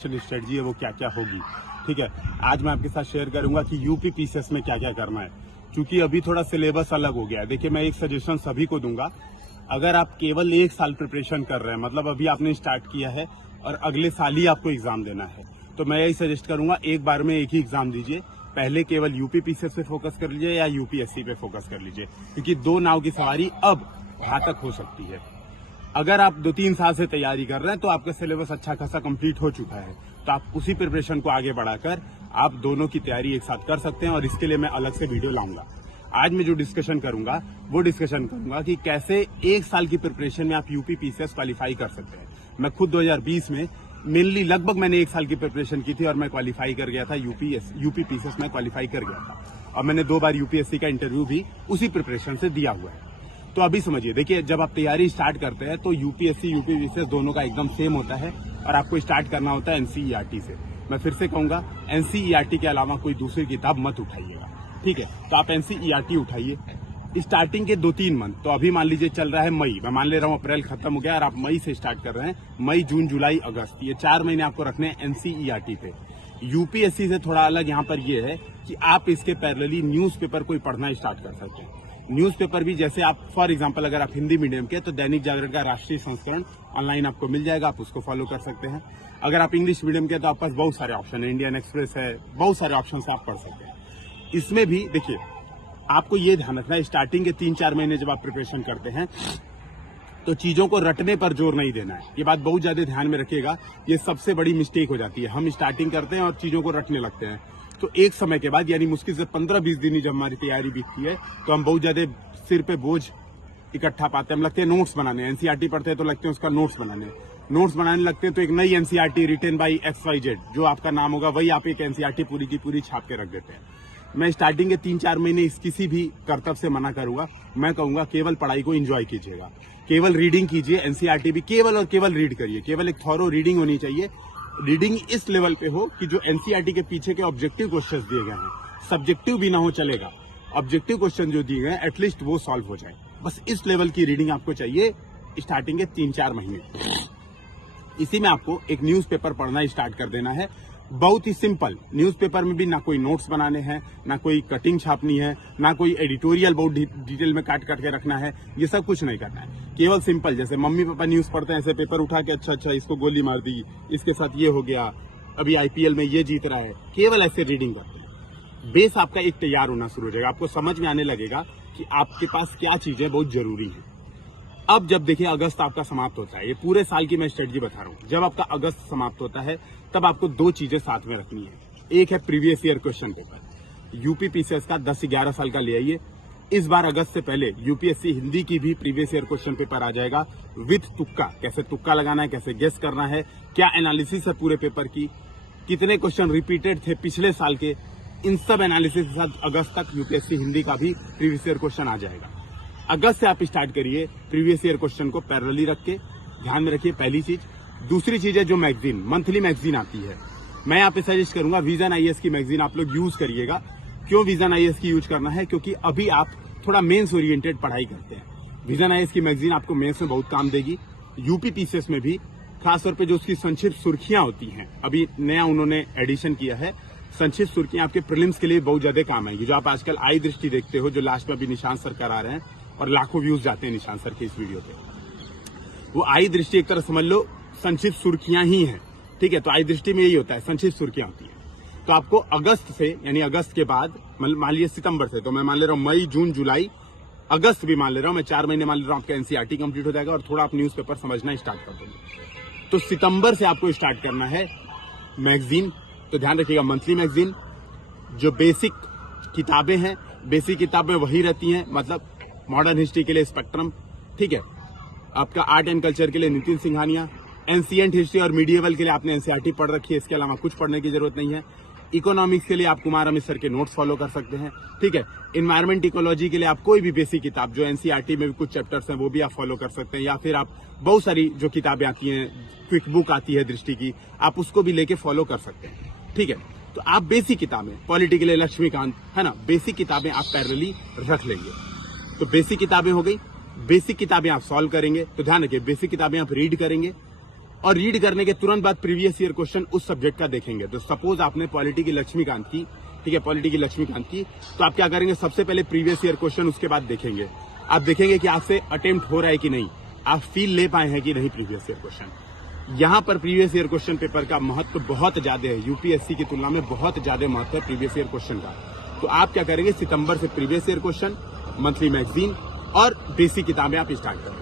Strategy है वो क्या क्या होगी। ठीक है, आज मैं आपके साथ शेयर करूंगा कि यूपी पीसीएस में क्या क्या करना है, क्योंकि अभी थोड़ा सिलेबस अलग हो गया है। देखिए, मैं एक सजेशन सभी को दूंगा, अगर आप केवल एक साल प्रिपरेशन कर रहे हैं, मतलब अभी आपने स्टार्ट किया है और अगले साल ही आपको एग्जाम देना है, तो मैं यही सजेस्ट करूंगा एक बार में एक ही एग्जाम दीजिए। पहले केवल यूपी पीसीएस पे फोकस कर लीजिए या यूपीएससी पे फोकस कर लीजिए, क्योंकि दो नाव की सवारी अब घातक हो सकती है। अगर आप 2-3 साल से तैयारी कर रहे हैं तो आपका सिलेबस अच्छा खासा कंप्लीट हो चुका है, तो आप उसी प्रिपरेशन को आगे बढ़ाकर आप दोनों की तैयारी एक साथ कर सकते हैं। और इसके लिए मैं अलग से वीडियो लाऊंगा। आज मैं जो डिस्कशन करूंगा वो डिस्कशन करूंगा कि कैसे एक साल की प्रिपरेशन में आप यूपी पीसीएस क्वालिफाई कर सकते हैं। मैं खुद 2020 में मेनली लगभग मैंने एक साल की प्रिपरेशन की थी और मैं क्वालिफाई कर गया था। यूपी पीसीएस में क्वालिफाई कर गया था और मैंने 2 बार यूपीएससी का इंटरव्यू भी उसी प्रिपरेशन से दिया हुआ है। तो अभी समझिए, देखिए, जब आप तैयारी स्टार्ट करते हैं तो यूपीएससी यूपी पीसीएस दोनों का एकदम सेम होता है और आपको स्टार्ट करना होता है एनसीईआरटी से। मैं फिर से कहूंगा, एनसीईआरटी के अलावा कोई दूसरी किताब मत उठाइएगा। ठीक है, तो आप एनसीईआरटी उठाइए। स्टार्टिंग के 2-3 मंथ, तो अभी मान लीजिए चल रहा है मई, मैं मान ले रहा हूँ अप्रैल खत्म हो गया और आप मई से स्टार्ट कर रहे हैं। मई, जून, जुलाई, अगस्त, ये 4 महीने आपको रखने हैं एनसीईआरटी पे। यूपीएससी से थोड़ा अलग यहाँ पर यह है कि आप इसके पैरेलली न्यूज़पेपर कोई पढ़ना स्टार्ट कर सकते हैं। न्यूज़पेपर भी, जैसे आप फॉर एग्जांपल अगर आप हिंदी मीडियम के, तो दैनिक जागरण का राष्ट्रीय संस्करण ऑनलाइन आपको मिल जाएगा, आप उसको फॉलो कर सकते हैं। अगर आप इंग्लिश मीडियम के, तो आपके पास बहुत सारे ऑप्शन है, इंडियन एक्सप्रेस है, बहुत सारे ऑप्शन से आप पढ़ सकते हैं। इसमें भी देखिए, आपको ये ध्यान रखना है, स्टार्टिंग के 3-4 महीने जब आप प्रिपरेशन करते हैं तो चीजों को रटने पर जोर नहीं देना है। ये बात बहुत ज्यादा ध्यान में रखिएगा, ये सबसे बड़ी मिस्टेक हो जाती है। हम स्टार्टिंग करते हैं और चीजों को रटने लगते हैं, तो एक समय के बाद, यानी मुश्किल से 15-20 दिन ही जब हमारी तैयारी बीतती है, तो हम बहुत ज्यादा सिर पे बोझ इकट्ठा पाते हैं। हम लगते हैं नोट्स बनाने, एनसीईआरटी पढ़ते हैं तो लगते हैं उसका नोट्स बनाने लगते हैं, तो एक नई एनसीईआरटी रिटेन बाई XYZ जो आपका नाम होगा, वही आप एक एनसीईआरटी पूरी की पूरी छाप के रख देते हैं। मैं स्टार्टिंग के 3-4 महीने इस किसी भी कर्तव्य से मना करूंगा। मैं कहूंगा केवल पढ़ाई को एंजॉय कीजिएगा, केवल रीडिंग कीजिए। एनसीईआरटी भी केवल और केवल रीड करिए, केवल एक थॉरो रीडिंग होनी चाहिए। रीडिंग इस लेवल पे हो कि जो एनसीईआरटी के पीछे के ऑब्जेक्टिव क्वेश्चंस दिए गए हैं, सब्जेक्टिव भी ना हो चलेगा, ऑब्जेक्टिव क्वेश्चन जो दिए गए हैं एटलीस्ट वो सॉल्व हो जाए। बस इस लेवल की रीडिंग आपको चाहिए स्टार्टिंग के 3-4 महीने। इसी में आपको एक न्यूज़पेपर पढ़ना स्टार्ट कर देना है, बहुत ही सिंपल। न्यूज़पेपर में भी ना कोई नोट्स बनाने हैं, ना कोई कटिंग छापनी है, ना कोई एडिटोरियल बहुत डिटेल में काट के रखना है, ये सब कुछ नहीं करना है। केवल सिंपल, जैसे मम्मी पापा न्यूज़ पढ़ते हैं, ऐसे पेपर उठा के अच्छा इसको गोली मार दी, इसके साथ ये हो गया, अभी आईपीएल में ये जीत रहा है, केवल ऐसे रीडिंग करते हैं। बेस आपका एक तैयार होना शुरू हो जाएगा, आपको समझ में आने लगेगा कि आपके पास क्या चीजें बहुत जरूरी है। अब जब देखिए अगस्त आपका समाप्त होता है, ये पूरे साल की मैं स्ट्रेटजी बता रहा हूँ, जब आपका अगस्त समाप्त होता है तब आपको 2 चीजें साथ में रखनी है। एक है previous year question paper, UP PCS का 10-11 साल का ले आइए। इस बार अगस्त से पहले यूपीएससी हिंदी की भी प्रीवियस ईयर क्वेश्चन पेपर आ जाएगा विथ तुक्का, कैसे तुक्का लगाना है, कैसे गेस करना है, क्या एनालिसिस है पूरे पेपर की, कितने क्वेश्चन रिपीटेड थे पिछले साल के, इन सब एनालिसिस के साथ अगस्त तक यूपीएससी हिंदी का भी प्रीवियस ईयर क्वेश्चन आ जाएगा। अगस्त से आप स्टार्ट करिए प्रीवियस ईयर क्वेश्चन को पैरेलली रख के, ध्यान में रखिए, पहली चीज। दूसरी चीज है जो मैगजीन, मंथली मैगजीन आती है, मैं यहाँ पे सजेस्ट करूंगा विजन आईएएस की मैगजीन आप लोग यूज करिएगा। क्यों विजन आईएएस की यूज करना है? क्योंकि अभी आप थोड़ा मेंस ओरिएंटेड पढ़ाई करते हैं। विजन आईएएस की मैगजीन आपको मेंस में बहुत काम देगी, यूपी पीसीएस में भी, खासतौर पर जो उसकी संक्षिप्त सुर्खियां होती हैं, अभी नया उन्होंने एडिशन किया है। संक्षिप्त सुर्खियां आपके प्रीलिम्स के लिए बहुत ज्यादा काम आएगी। जो आप आजकल आई दृष्टि देखते हो, जो लास्ट में अभी निशांत सर करा रहे हैं और लाखों व्यूज जाते हैं निशांत सर के इस वीडियो पे, वो आई दृष्टि एक तरह समझ लो संक्षिप्त सुर्खियां ही हैं। ठीक है, तो आई दृष्टि में यही होता है, संक्षिप्त सुर्खियां होती हैं। तो आपको अगस्त से, यानी अगस्त के बाद, मान लीजिए सितंबर से, तो मैं मान ले रहा हूँ मई, जून, जुलाई, अगस्त भी मान ले रहा हूँ, मैं 4 महीने मान ले रहा हूँ, आपका एनसीईआरटी कंप्लीट हो जाएगा और थोड़ा आप न्यूज़पेपर समझना स्टार्ट कर देंगे। तो सितंबर से आपको स्टार्ट करना है मैगजीन। तो ध्यान रखिएगा, मंथली मैगजीन, जो बेसिक किताबें हैं, बेसिक किताबें वही रहती हैं, मतलब मॉडर्न हिस्ट्री के लिए स्पेक्ट्रम, ठीक है, आपका आर्ट एंड कल्चर के लिए नितिन सिंघानिया, एंशिएंट हिस्ट्री और मीडिएवल के लिए आपने एनसीईआरटी पढ़ रखी है, इसके अलावा कुछ पढ़ने की जरूरत नहीं है। इकोनॉमिक्स के लिए आप कुमार अमित सर के नोट्स फॉलो कर सकते हैं। ठीक है, इन्वायरमेंट इकोलॉजी के लिए आप कोई भी बेसिक किताब, जो एनसीईआरटी में भी कुछ चैप्टर्स हैं, वो भी आप फॉलो कर सकते हैं, या फिर आप बहुत सारी जो किताबें आती हैं, क्विक बुक आती है दृष्टि की, आप उसको भी लेके फॉलो कर सकते हैं। ठीक है, तो आप बेसिक किताबें, पॉलिटी के लिए लक्ष्मीकांत, है ना, बेसिक किताबें आप पैरेलली रख लेंगे। तो बेसिक किताबें हो गई, बेसिक किताबें आप सॉल्व करेंगे। तो ध्यान रखिए, बेसिक किताबें आप रीड करेंगे, और रीड करने के तुरंत बाद प्रीवियस ईयर क्वेश्चन उस सब्जेक्ट का देखेंगे। तो सपोज आपने पॉलिटी की लक्ष्मीकांत की, ठीक है, पॉलिटी की लक्ष्मीकांत की, तो आप क्या करेंगे, सबसे पहले प्रीवियस ईयर क्वेश्चन, उसके बाद देखेंगे। आप देखेंगे कि आपसे अटेम्प्ट हो रहा है कि नहीं, आप फील ले पाए हैं कि नहीं प्रीवियस ईयर क्वेश्चन। यहां पर प्रीवियस ईयर क्वेश्चन पेपर का महत्व बहुत ज्यादा है, यूपीएससी की तुलना में बहुत ज्यादा महत्व है प्रीवियस ईयर क्वेश्चन का। तो आप क्या करेंगे, सितंबर से previous year question, monthly magazine और बेसिक किताबें आप स्टार्ट करेंगे।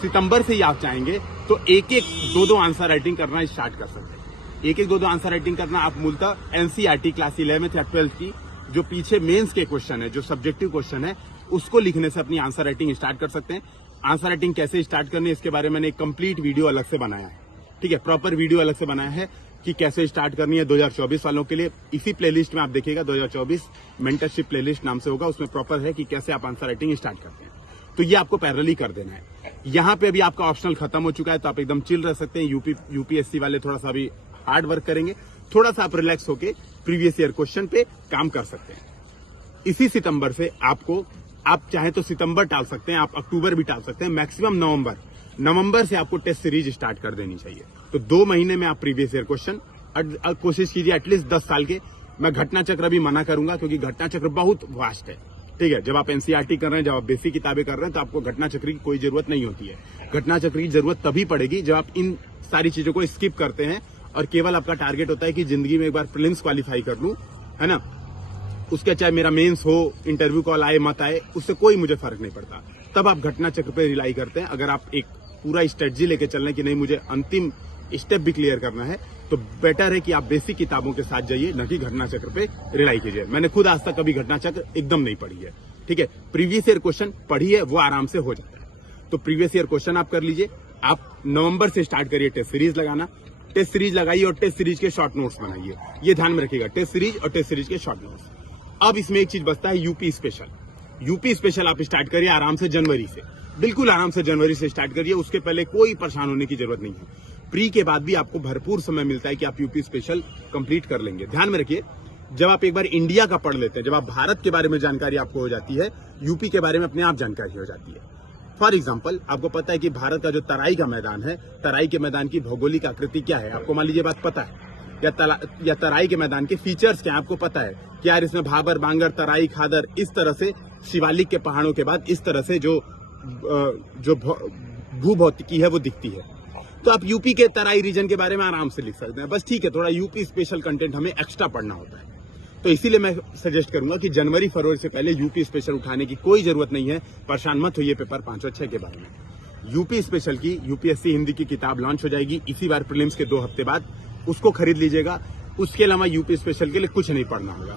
सितंबर से ही आप चाहेंगे तो एक एक दो दो आंसर राइटिंग करना स्टार्ट कर सकते हैं। एक एक दो दो आंसर राइटिंग करना आप मूलतः एनसीईआरटी क्लास 11th या 12th की जो पीछे मेंस के क्वेश्चन है, जो सब्जेक्टिव क्वेश्चन है, उसको लिखने से अपनी आंसर राइटिंग स्टार्ट कर सकते हैं। आंसर राइटिंग कैसे स्टार्ट करनी है इसके बारे में मैंने एक कंप्लीट वीडियो अलग से बनाया है, ठीक है, प्रॉपर वीडियो अलग से बनाया है कि कैसे स्टार्ट करनी है 2024 वालों के लिए। इसी प्लेलिस्ट में आप देखिएगा 2024 मेंटरशिप प्लेलिस्ट नाम से होगा, उसमें प्रॉपर है कि कैसे आप आंसर राइटिंग स्टार्ट करते हैं। तो ये आपको पैरेलली कर देना है। यहाँ पे अभी आपका ऑप्शनल खत्म हो चुका है, तो आप एकदम चिल रह सकते हैं। यूपीएससी वाले थोड़ा सा अभी हार्ड वर्क करेंगे, थोड़ा सा आप रिलैक्स होके प्रीवियस ईयर क्वेश्चन पे काम कर सकते हैं। इसी सितंबर से आपको, आप चाहे तो सितंबर टाल सकते हैं, आप अक्टूबर भी टाल सकते हैं, मैक्सिमम नवंबर से आपको टेस्ट सीरीज स्टार्ट कर देनी चाहिए। तो 2 महीने में आप प्रीवियस ईयर क्वेश्चन कोशिश कीजिए, एटलीस्ट 10 साल के। मैं घटना चक्र भी मना करूंगा क्योंकि घटना चक्र बहुत वास्ट है, ठीक है। जब आप एनसीईआरटी कर रहे हैं, जब आप बेसिक किताबें कर रहे हैं, तो आपको घटना चक्र की कोई जरूरत नहीं होती है। घटना चक्र की जरूरत तभी पड़ेगी जब आप इन सारी चीजों को स्किप करते हैं और केवल आपका टारगेट होता है कि जिंदगी में एक बार प्रीलिम्स क्वालिफाई कर लूं, है ना, उसके चाहे मेरा मेंस हो, इंटरव्यू कॉल आए मत आए, उससे कोई मुझे फर्क नहीं पड़ता। तब आप घटना चक्र पे रिलाई करते हैं। अगर आप एक पूरा स्ट्रेटजी लेके चल रहे हैं कि नहीं मुझे अंतिम स्टेप भी क्लियर करना है, तो बेटर है कि आप बेसिक किताबों के साथ जाइए, न कि घटना चक्र पे रिलाई कीजिए। मैंने खुद आज तक कभी घटना चक्र एकदम नहीं पढ़ी है, ठीक है। प्रीवियस ईयर क्वेश्चन पढ़िए, वो आराम से हो जाता है। तो प्रीवियस ईयर क्वेश्चन आप कर लीजिए। आप नवंबर से स्टार्ट करिए टेस्ट सीरीज लगाना, टेस्ट सीरीज लगाइए और टेस्ट सीरीज के शॉर्ट नोट्स बनाइए। ये ध्यान में रखिएगा, टेस्ट सीरीज और टेस्ट सीरीज के शॉर्ट नोट्स। अब इसमें एक चीज बचता है, यूपी स्पेशल। यूपी स्पेशल आप स्टार्ट करिए आराम से जनवरी से, बिल्कुल आराम से जनवरी से स्टार्ट करिए। उसके पहले कोई परेशान होने की जरूरत नहीं है। प्री के बाद भी आपको भरपूर समय मिलता है कि आप यूपी स्पेशल कंप्लीट कर लेंगे। ध्यान में रखिए, जब आप एक बार इंडिया का पढ़ लेते हैं, जब आप भारत के बारे में जानकारी आपको हो जाती है, यूपी के बारे में अपने आप जानकारी हो जाती है। फॉर एग्जाम्पल, आपको पता है कि भारत का जो तराई का मैदान है, तराई के मैदान की भौगोलिक आकृति क्या है, आपको मान लीजिए बात पता है, या तराई के मैदान के फीचर्स क्या है आपको पता है कि यार इसमें भाबर, बांगर, तराई, खादर, इस तरह से शिवालिक के पहाड़ों के बाद इस तरह से जो भूभौतिकी है वो दिखती है। तो आप यूपी के तराई रीजन के बारे में आराम से लिख सकते हैं। बस ठीक है, थोड़ा यूपी स्पेशल कंटेंट हमें एक्स्ट्रा पढ़ना होता है। तो इसीलिए मैं सजेस्ट करूंगा कि जनवरी फरवरी से पहले यूपी स्पेशल उठाने की कोई जरूरत नहीं है। परेशान मत होइए पेपर 5 और 6 के बारे में। यूपी स्पेशल की यूपीएससी हिंदी की किताब लॉन्च हो जाएगी इसी बार प्रीलिम्स के 2 हफ्ते बाद, उसको खरीद लीजिएगा। उसके अलावा यूपी स्पेशल के लिए कुछ नहीं पढ़ना होगा।